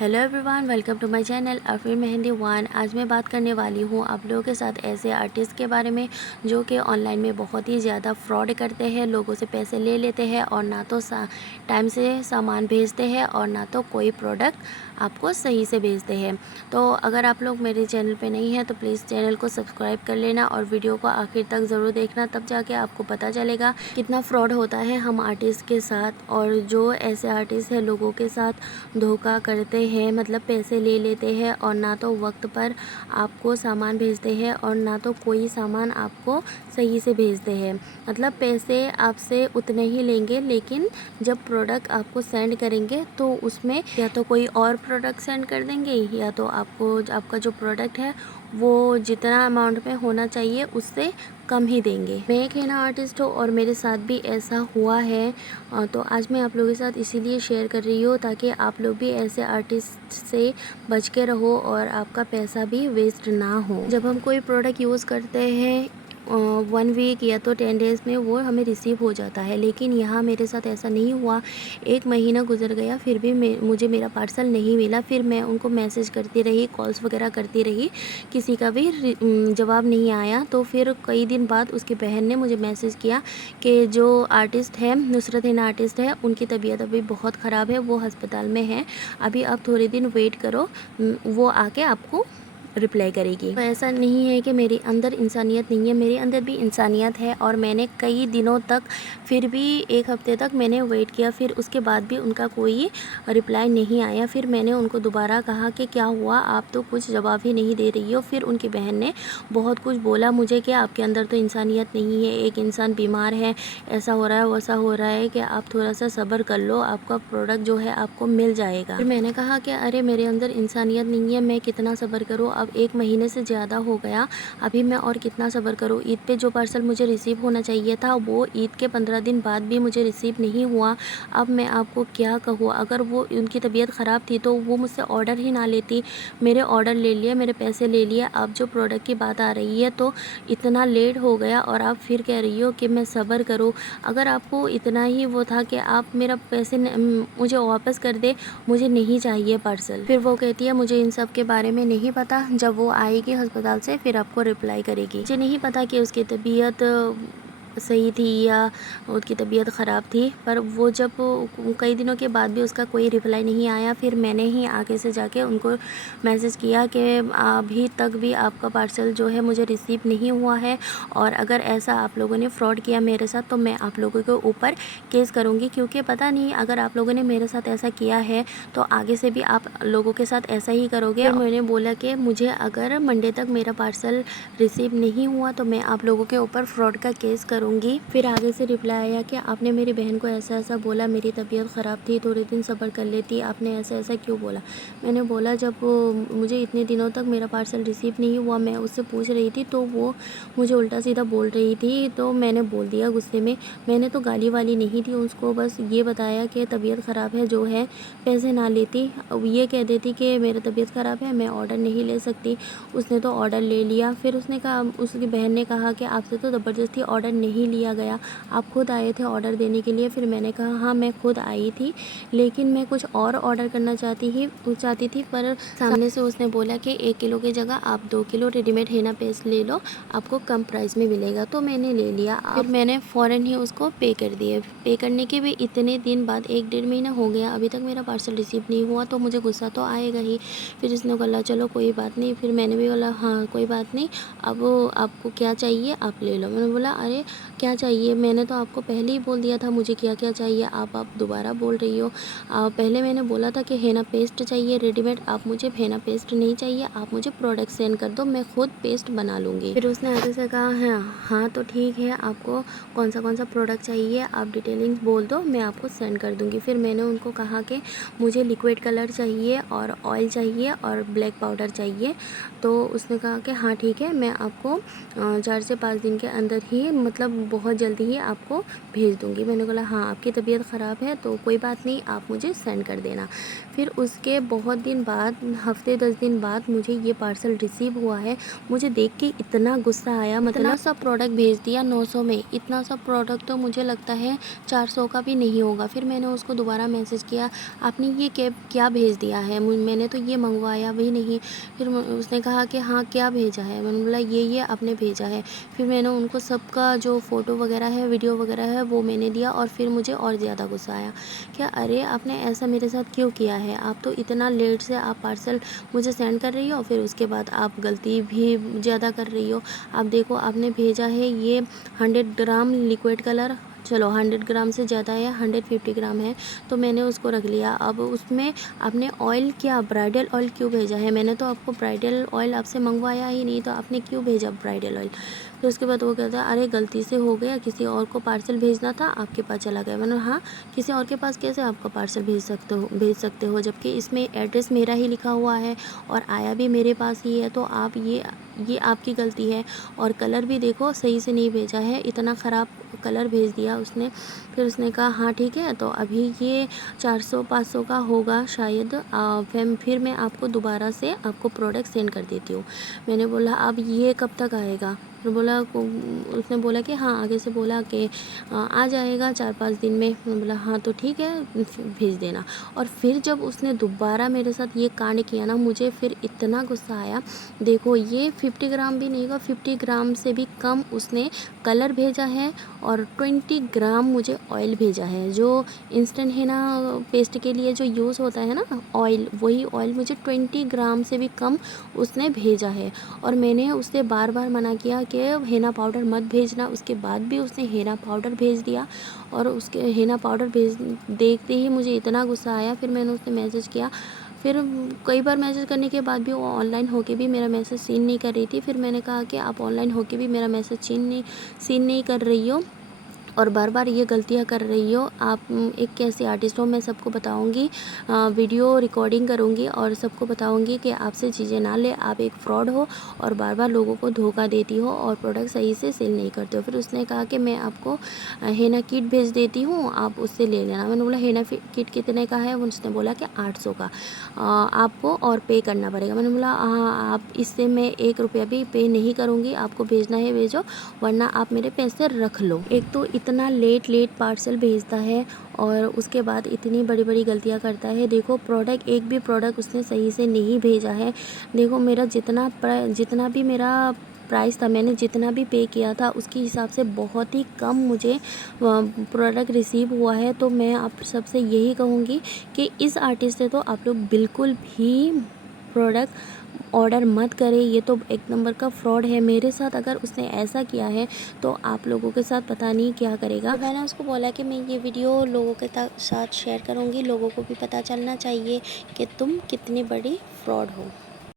Hello everyone, welcome to my channel Afreen Mehndi one. आज मैं बात करने वाली हूँ आप लोगों के साथ ऐसे आर्टिस्ट के बारे में जो कि ऑनलाइन में बहुत ही ज़्यादा फ्रॉड करते हैं, लोगों से पैसे ले लेते हैं और ना तो टाइम से सामान भेजते हैं और ना तो कोई प्रोडक्ट आपको सही से भेजते हैं। तो अगर आप लोग मेरे चैनल पे नहीं हैं तो प्लीज़ चैनल को सब्सक्राइब कर लेना और वीडियो को आखिर तक ज़रूर देखना, तब जाके आपको पता चलेगा कितना फ्रॉड होता है हम आर्टिस्ट के साथ। और जो ऐसे आर्टिस्ट हैं लोगों के साथ धोखा करते हैं, मतलब पैसे ले लेते हैं और ना तो वक्त पर आपको सामान भेजते हैं और ना तो कोई सामान आपको सही से भेजते हैं। मतलब पैसे आपसे उतने ही लेंगे, लेकिन जब प्रोडक्ट आपको सेंड करेंगे तो उसमें या तो कोई और प्रोडक्ट सेंड कर देंगे या तो आपका जो प्रोडक्ट है वो जितना अमाउंट में होना चाहिए उससे कम ही देंगे। मैं एक हैना आर्टिस्ट हूँ और मेरे साथ भी ऐसा हुआ है। तो आज मैं आप लोगों के साथ इसीलिए शेयर कर रही हूँ ताकि आप लोग भी ऐसे आर्टिस्ट से बच के रहो और आपका पैसा भी वेस्ट ना हो। जब हम कोई प्रोडक्ट यूज़ करते हैं 1 वीक या तो 10 डेज़ में वो हमें रिसीव हो जाता है, लेकिन यहाँ मेरे साथ ऐसा नहीं हुआ। 1 महीना गुजर गया फिर भी मुझे मेरा पार्सल नहीं मिला। फिर मैं उनको मैसेज करती रही, कॉल्स वगैरह करती रही, किसी का भी जवाब नहीं आया। तो फिर कई दिन बाद उसकी बहन ने मुझे मैसेज किया कि जो आर्टिस्ट है, नुसरत हैना आर्टिस्ट है, उनकी तबीयत अभी बहुत ख़राब है, वो अस्पताल में है, अभी आप थोड़े दिन वेट करो, वो आके आपको रिप्लाई करेगी। तो ऐसा नहीं है कि मेरे अंदर इंसानियत नहीं है, मेरे अंदर भी इंसानियत है। और मैंने कई दिनों तक, फिर भी 1 हफ्ते तक मैंने वेट किया, फिर उसके बाद भी उनका कोई रिप्लाई नहीं आया। फिर मैंने उनको दोबारा कहा कि क्या हुआ, आप तो कुछ जवाब ही नहीं दे रही हो। फिर उनकी बहन ने बहुत कुछ बोला मुझे कि आपके अंदर तो इंसानियत नहीं है, एक इंसान बीमार है, ऐसा हो रहा है वैसा हो रहा है, कि आप थोड़ा सा सब्र कर लो, आपका प्रोडक्ट जो है आपको मिल जाएगा। फिर मैंने कहा कि अरे मेरे अंदर इंसानियत नहीं है, मैं कितना सब्र करूँ, अब 1 महीने से ज़्यादा हो गया, अभी मैं और कितना सब्र करूँ। ईद पे जो पार्सल मुझे रिसीव होना चाहिए था वो ईद के 15 दिन बाद भी मुझे रिसीव नहीं हुआ। अब मैं आपको क्या कहूँ, अगर वो उनकी तबीयत ख़राब थी तो वो मुझसे ऑर्डर ही ना लेती, मेरे ऑर्डर ले लिए, मेरे पैसे ले लिए। अब जो प्रोडक्ट की बात आ रही है तो इतना लेट हो गया और आप फिर कह रही हो कि मैं सब्र करूँ। अगर आपको इतना ही वो था कि आप मेरा पैसे मुझे वापस कर दे, मुझे नहीं चाहिए पार्सल। फिर वो कहती है मुझे इन सब के बारे में नहीं पता, जब वो आएगी अस्पताल से फिर आपको रिप्लाई करेगी। मुझे नहीं पता कि उसकी तबीयत सही थी या उसकी तबीयत ख़राब थी, पर वो जब कई दिनों के बाद भी उसका कोई रिप्लाई नहीं आया, फिर मैंने ही आगे से जाके उनको मैसेज किया कि अभी तक भी आपका पार्सल जो है मुझे रिसीव नहीं हुआ है और अगर ऐसा आप लोगों ने फ्रॉड किया मेरे साथ तो मैं आप लोगों के ऊपर केस करूँगी, क्योंकि पता नहीं अगर आप लोगों ने मेरे साथ ऐसा किया है तो आगे से भी आप लोगों के साथ ऐसा ही करोगे। और मैंने बोला कि मुझे अगर मंडे तक मेरा पार्सल रिसीव नहीं हुआ तो मैं आप लोगों के ऊपर फ्रॉड का केस करूँगी। फिर आगे से रिप्लाई आया कि आपने मेरी बहन को ऐसा ऐसा बोला, मेरी तबीयत ख़राब थी, थोड़े दिन सब्र कर लेती, आपने ऐसा ऐसा क्यों बोला। मैंने बोला जब मुझे इतने दिनों तक मेरा पार्सल रिसीव नहीं हुआ, मैं उससे पूछ रही थी तो वो मुझे उल्टा सीधा बोल रही थी, तो मैंने बोल दिया गुस्से में। मैंने तो गाली वाली नहीं थी उसको, बस ये बताया कि तबीयत ख़राब है, जो है पैसे ना लेती, अब ये कह देती कि मेरी तबीयत ख़राब है, मैं ऑर्डर नहीं ले सकती। उसने तो ऑर्डर ले लिया। फिर उसने कहा, उसकी बहन ने कहा कि आपसे तो ज़बरदस्ती ऑर्डर नहीं लिया गया, आप खुद आए थे ऑर्डर देने के लिए। फिर मैंने कहा हाँ मैं खुद आई थी, लेकिन मैं कुछ और ऑर्डर करना चाहती थी, पर सामने से उसने बोला कि 1 किलो की जगह आप 2 किलो रेडीमेड हैना पेस्ट ले लो, आपको कम प्राइस में मिलेगा। तो मैंने ले लिया। फिर मैंने फ़ौरन ही उसको पे कर दिए। पे करने के भी इतने दिन बाद 1 डेढ़ महीना हो गया, अभी तक मेरा पार्सल रिसीव नहीं हुआ, तो मुझे गुस्सा तो आएगा ही। फिर इसने बोला चलो कोई बात नहीं। फिर मैंने भी बोला हाँ कोई बात नहीं, अब आपको क्या चाहिए आप ले लो। मैंने बोला अरे क्या चाहिए, मैंने तो आपको पहले ही बोल दिया था मुझे क्या क्या चाहिए, आप दोबारा बोल रही हो। पहले मैंने बोला था कि हैना पेस्ट चाहिए रेडीमेड, आप मुझे हैना पेस्ट नहीं चाहिए, आप मुझे प्रोडक्ट सेंड कर दो, मैं खुद पेस्ट बना लूँगी। फिर उसने आगे से कहा हाँ तो ठीक है, आपको कौन सा प्रोडक्ट चाहिए आप डिटेलिंग बोल दो, मैं आपको सेंड कर दूँगी। फिर मैंने उनको कहा कि मुझे लिक्विड कलर चाहिए और ऑयल चाहिए और ब्लैक पाउडर चाहिए। तो उसने कहा कि हाँ ठीक है, मैं आपको 4 से 5 दिन के अंदर ही, मतलब मैं बहुत जल्दी ही आपको भेज दूँगी। मैंने बोला हाँ, आपकी तबीयत ख़राब है तो कोई बात नहीं, आप मुझे सेंड कर देना। फिर उसके बहुत दिन बाद, हफ़्ते 10 दिन बाद मुझे ये पार्सल रिसीव हुआ है। मुझे देख के इतना गुस्सा आया, मतलब इतना सा प्रोडक्ट भेज दिया 900 में। इतना सा प्रोडक्ट तो मुझे लगता है 400 का भी नहीं होगा। फिर मैंने उसको दोबारा मैसेज किया, आपने ये क्या भेज दिया है? मैंने तो ये मंगवाया भी नहीं। फिर उसने कहा कि हाँ, क्या भेजा है? मैंने बोला ये आपने भेजा है। फिर मैंने उनको सबका जो फ़ोटो वगैरह है, वीडियो वगैरह है, वो मैंने दिया और फिर मुझे और ज़्यादा गुस्सा आया। क्या अरे आपने ऐसा मेरे साथ क्यों किया है? आप तो इतना लेट से आप पार्सल मुझे सेंड कर रही हो, फिर उसके बाद आप गलती भी ज़्यादा कर रही हो। आप देखो, आपने भेजा है ये 100 ग्राम लिक्विड कलर, चलो 100 ग्राम से ज़्यादा है, 150 ग्राम है, तो मैंने उसको रख लिया। अब उसमें आपने ऑयल, क्या ब्राइडल ऑयल क्यों भेजा है? मैंने तो आपको ब्राइडल ऑयल आपसे मंगवाया ही नहीं, तो आपने क्यों भेजा ब्राइडल ऑयल? फिर उसके बाद वो कहता है, अरे गलती से हो गया, किसी और को पार्सल भेजना था, आपके पास चला गया। मैंने हाँ, किसी और के पास कैसे आपका पार्सल भेज सकते हो, जबकि इसमें एड्रेस मेरा ही लिखा हुआ है और आया भी मेरे पास ही है। तो आप ये आपकी गलती है। और कलर भी देखो सही से नहीं भेजा है, इतना ख़राब कलर भेज दिया उसने। फिर उसने कहा हाँ ठीक है, तो अभी ये 400-500 का होगा शायद, फिर मैं आपको दोबारा से आपको प्रोडक्ट सेंड कर देती हूँ। मैंने बोला अब ये कब तक आएगा? फिर उसने बोला कि हाँ, आगे से बोला कि आ जाएगा 4-5 दिन में। मैंने बोला हाँ तो ठीक है, भेज देना। और फिर जब उसने दोबारा मेरे साथ ये कांड किया ना, मुझे फिर इतना गुस्सा आया। देखो, ये 50 ग्राम भी नहीं होगा, 50 ग्राम से भी कम उसने कलर भेजा है और 20 ग्राम मुझे ऑयल भेजा है, जो इंस्टेंट है ना पेस्ट के लिए जो यूज़ होता है ना ऑयल, वही ऑयल मुझे 20 ग्राम से भी कम उसने भेजा है। और मैंने उससे बार बार मना किया कि हेना पाउडर मत भेजना, उसके बाद भी उसने हेना पाउडर भेज दिया। और उसके हेना पाउडर देखते ही मुझे इतना गुस्सा आया। फिर मैंने उससे मैसेज किया, फिर कई बार मैसेज करने के बाद भी वो ऑनलाइन होके भी मेरा मैसेज सीन नहीं कर रही थी। फिर मैंने कहा कि आप ऑनलाइन होके भी मेरा मैसेज सीन नहीं कर रही हो और बार बार ये गलतियाँ कर रही हो। आप एक कैसे आर्टिस्ट हो, मैं सबको बताऊंगी, वीडियो रिकॉर्डिंग करूंगी और सबको बताऊंगी कि आपसे चीज़ें ना ले, आप एक फ्रॉड हो और बार बार लोगों को धोखा देती हो और प्रोडक्ट सही से सेल नहीं करते हो। फिर उसने कहा कि मैं आपको हेना किट भेज देती हूँ, आप उससे ले लेना। मैंने बोला हेना किट कितने का है? उसने बोला कि 800 का आपको और पे करना पड़ेगा। मैंने बोला हाँ, आप इससे मैं 1 रुपया भी पे नहीं करूँगी, आपको भेजना है भेजो, वरना आप मेरे पैसे रख लो। एक तो इतना लेट पार्सल भेजता है और उसके बाद इतनी बड़ी बड़ी गलतियाँ करता है। देखो, एक भी प्रोडक्ट उसने सही से नहीं भेजा है। देखो, मेरा जितना भी मेरा प्राइस था, मैंने जितना भी पे किया था उसके हिसाब से बहुत ही कम मुझे प्रोडक्ट रिसीव हुआ है। तो मैं आप सबसे यही कहूँगी कि इस आर्टिस्ट से तो आप लोग बिल्कुल भी प्रोडक्ट ऑर्डर मत करें। ये तो एक नंबर का फ्रॉड है। मेरे साथ अगर उसने ऐसा किया है तो आप लोगों के साथ पता नहीं क्या करेगा। तो मैंने उसको बोला कि मैं ये वीडियो लोगों के साथ शेयर करूँगी, लोगों को भी पता चलना चाहिए कि तुम कितनी बड़ी फ्रॉड हो।